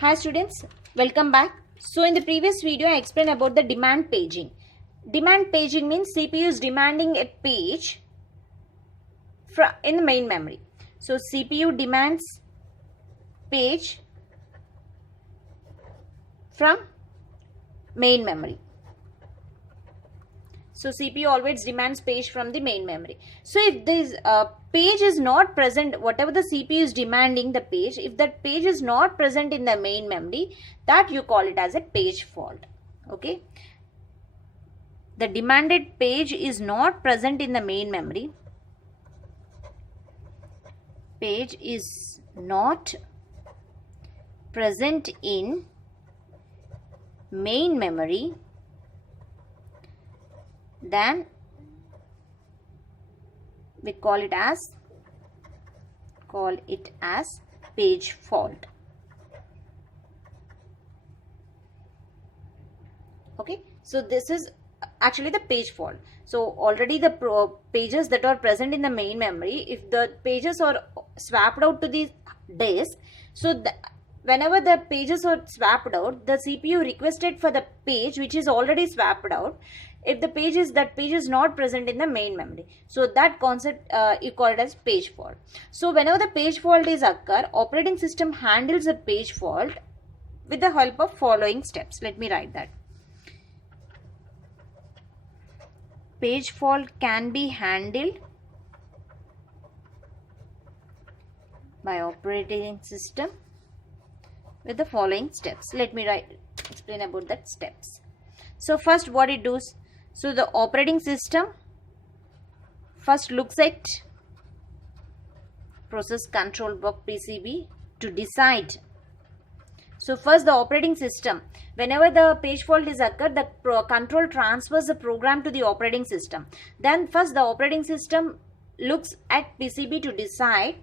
Hi students, welcome back. So in the previous video I explained about the demand paging. Demand paging means CPU is demanding a page in the main memory. So CPU demands page from main memory. So CPU always demands page from the main memory. So if this page is not present, whatever the CPU is demanding the page, if that page is not present in the main memory, that you call it as a page fault. Okay. The demanded page is not present in the main memory. Page is not present in main memory, then we call it as page fault. Okay, so this is actually the page fault. So already the pages that are present in the main memory, if the pages are swapped out to the disk, so whenever the pages are swapped out, the CPU requested for the page which is already swapped out. If the page is not present in the main memory, so that concept you call it as page fault. So whenever the page fault is occur, operating system handles the page fault with the help of following steps. Let me write that. Page fault can be handled by operating system with the following steps. Let me explain about that steps. So first what it does, so the operating system first looks at process control block PCB to decide. So first the operating system, whenever the page fault is occurred, the control transfers the program to the operating system. Then first the operating system looks at PCB to decide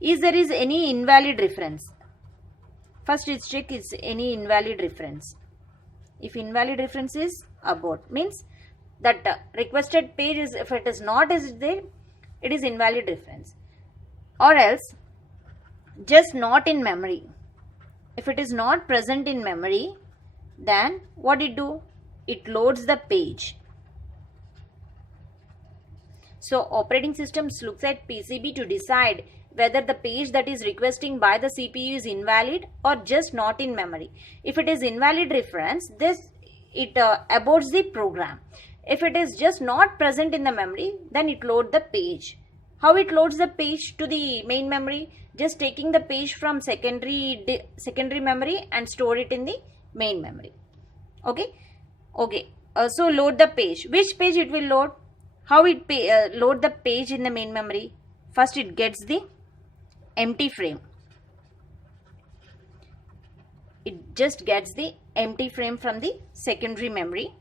if there is any invalid reference. First it checks is any invalid reference. If invalid reference is abort, means that requested page is, if it is not is there, it is invalid reference. Or else just not in memory. If it is not present in memory, then what it do? It loads the page. So operating systems looks at PCB to decide whether the page that is requesting by the CPU is invalid or just not in memory. If it is invalid reference, it aborts the program. If it is just not present in the memory, then it loads the page. How it loads the page to the main memory? Just taking the page from secondary memory and store it in the main memory. Okay. So load the page. Which page it will load? How it load the page in the main memory? First it gets the empty frame. It just gets the empty frame from the secondary memory.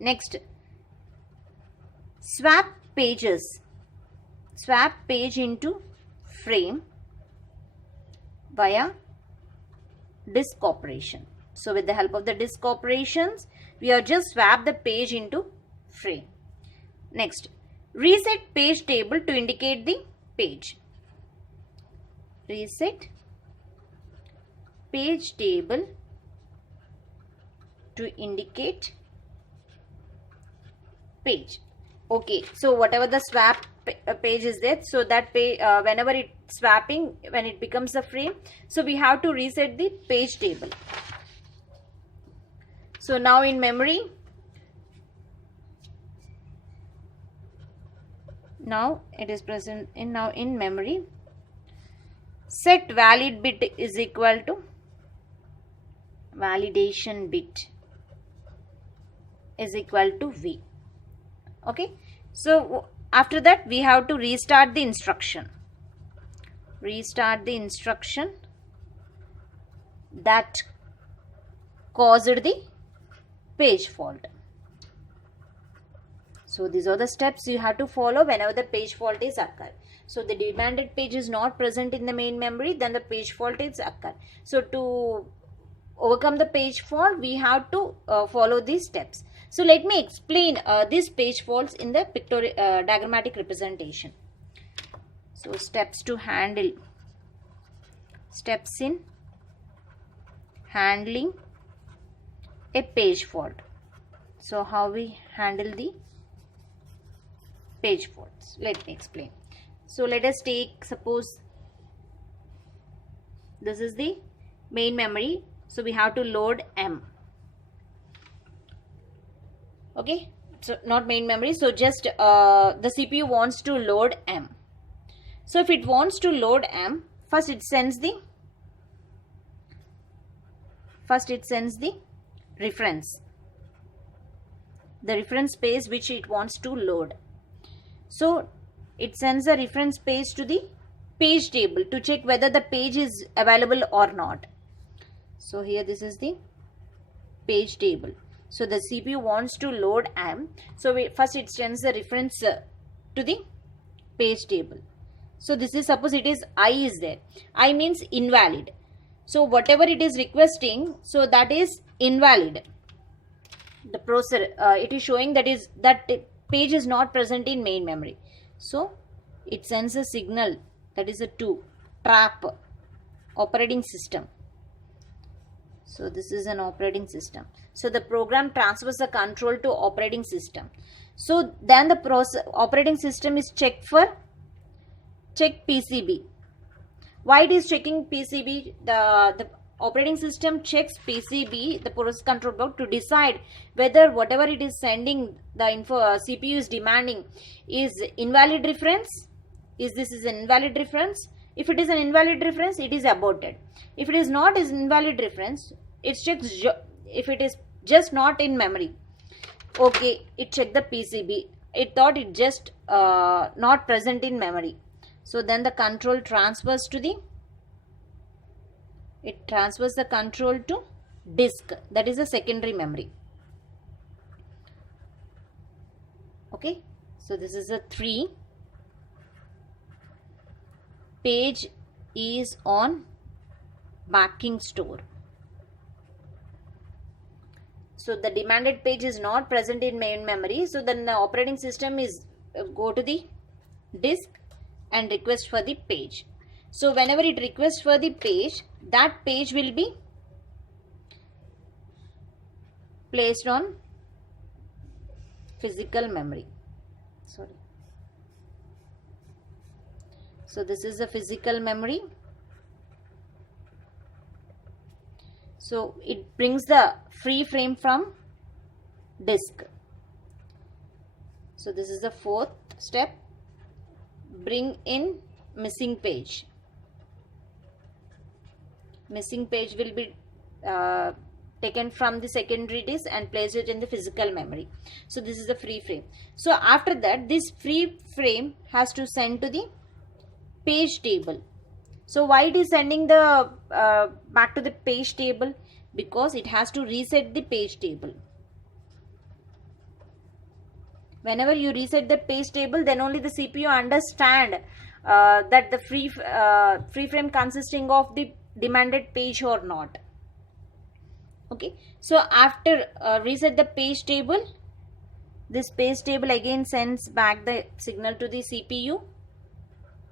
Next, swap page into frame via disk operation. So with the help of the disk operations, we have just swap the page into frame. Next, reset page table to indicate the page. Reset page table to indicate page. Okay, so whatever the swap page is there, so that page, whenever it swapping, when it becomes a frame, so we have to reset the page table. So now in memory, now it is present in memory, set valid bit is equal to validation bit is equal to V. Okay, so after that we have to restart the instruction. Restart the instruction that caused the page fault. So these are the steps you have to follow whenever the page fault is occurred. So the demanded page is not present in the main memory, then the page fault is occurred. So to overcome the page fault, we have to follow these steps. So let me explain these page faults in the diagrammatic representation. So steps to handle, steps in handling a page fault. So how we handle the page faults? Let me explain. So let us take, suppose this is the main memory. So we have to load M. Okay, so not main memory. So just the CPU wants to load M. So if it wants to load M, first it sends the reference, the reference page which it wants to load. So it sends a reference page to the page table to check whether the page is available or not. So here this is the page table. So the CPU wants to load M. So first it sends the reference to the page table. So this is, suppose it is I is there. I means invalid. So whatever it is requesting, so that is invalid. The processor, it is showing that page is not present in main memory. So it sends a signal, that is a to trap operating system. So this is an operating system. So the program transfers the control to operating system. So then the operating system is check PCB. Why it is checking PCB? The operating system checks PCB, the process control block, to decide whether whatever it is sending, the CPU is demanding, is invalid reference. This is an invalid reference? If it is an invalid reference, it is aborted. If it is not an invalid reference, it checks if it is just not in memory. Okay, it checked the PCB. It thought it just not present in memory. So then the control transfers to the control to disk, that is a secondary memory. Okay, so this is a 3. Page is on backing store. So the demanded page is not present in main memory. So then the operating system is go to the disk and request for the page. So whenever it requests for the page, that page will be placed on physical memory. Sorry. So this is a physical memory. So it brings the free frame from disk. So this is the 4th step. Bring in missing page. Missing page will be taken from the secondary disk and placed it in the physical memory. So this is the free frame. So after that, this free frame has to send to the page table. So why it is sending the back to the page table? Because it has to reset the page table. Whenever you reset the page table, then only the CPU understand that the free frame consisting of the demanded page or not. Okay, so after reset the page table, this page table again sends back the signal to the CPU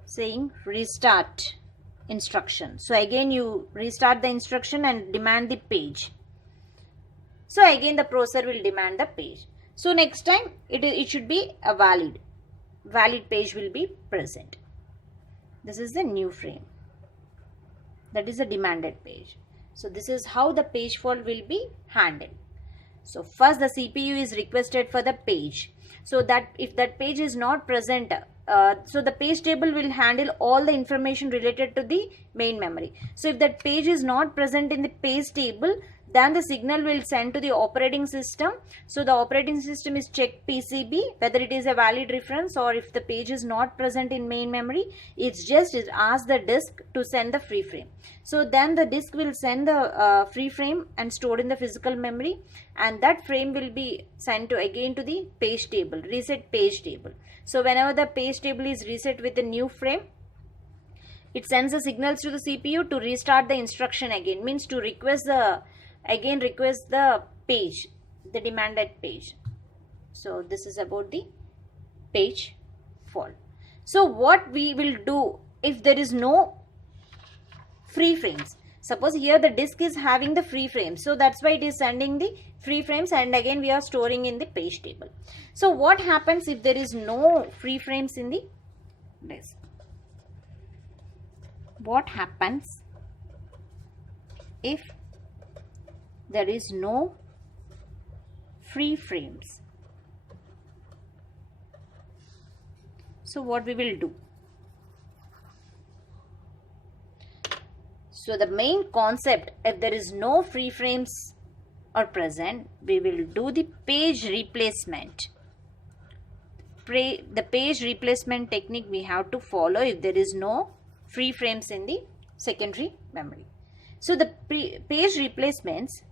saying restart instruction. So again you restart the instruction and demand the page. So again the processor will demand the page. So next time it should be a valid page will be present. This is the new frame. That is a demanded page. So this is how the page fault will be handled. So first the CPU is requested for the page. So that if that page is not present, so the page table will handle all the information related to the main memory. So if that page is not present in the page table, then the signal will send to the operating system. So the operating system is check PCB whether it is a valid reference, or if the page is not present in main memory, it asks the disk to send the free frame. So then the disk will send the free frame and stored in the physical memory, and that frame will be sent to again to the page table, reset page table. So whenever the page table is reset with a new frame, it sends the signals to the CPU to restart the instruction again, means to request the page, the demanded page. So this is about the page fault. So what we will do if there is no free frames? Suppose here the disk is having the free frames, so that's why it is sending the free frames, and again we are storing in the page table. So what happens if there is no free frames in the disk? What happens if there is no free frames? So what we will do? So the main concept, if there is no free frames are present, we will do the page replacement. The page replacement technique we have to follow if there is no free frames in the secondary memory. So the page replacements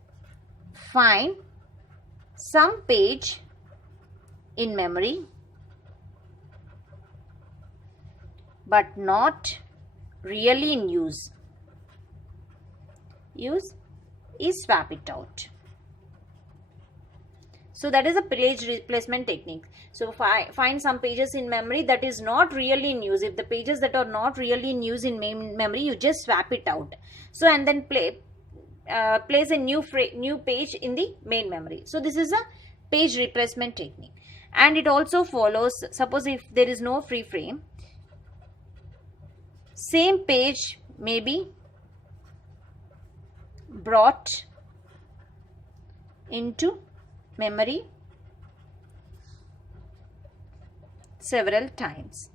find some page in memory but not really in use. Use is swap it out. So that is a page replacement technique. So find some pages in memory that is not really in use. If the pages that are not really in use in main memory, you just swap it out. So and then place a new page in the main memory. So this is a page replacement technique. And it also follows, suppose if there is no free frame, same page may be brought into memory several times.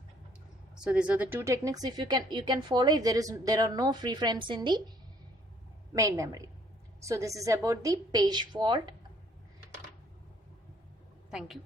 So these are the two techniques if you can follow if there are no free frames in the main memory. So this is about the page fault. Thank you.